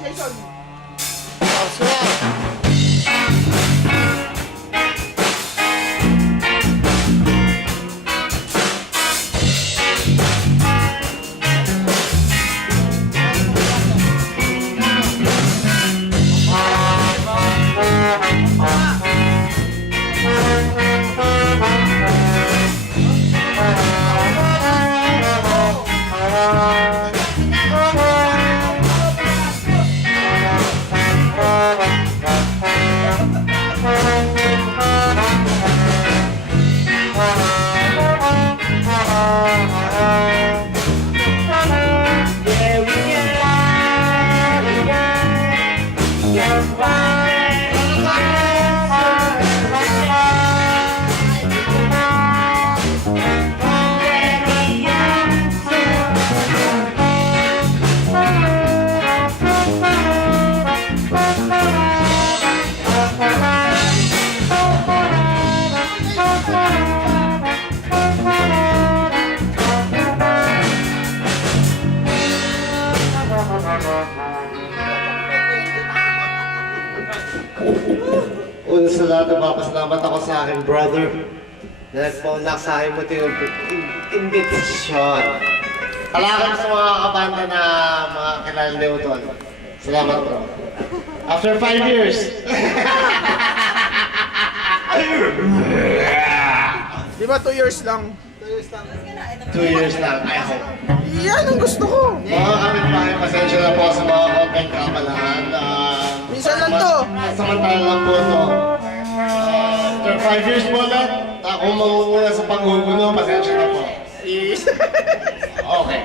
Jason. Tapos na. Una sa lahat, napapasalamat ako sa aking brother na nagpaunak sa akin mo ito yung invitation. Kalakan sa mga kabanda na mga kilala ni Utol. Salamat bro. After 5 years. Di ba 2 years lang? 2 years lang, I hope. Yan ang gusto ko. Mga kapitbahay, pasensya na po sa mga konting kapalahan. Minsan lang to. Samantala lang po ito. After 5 years po lang, ako mangunguna sa panghugulo, pasensya na po. Okay.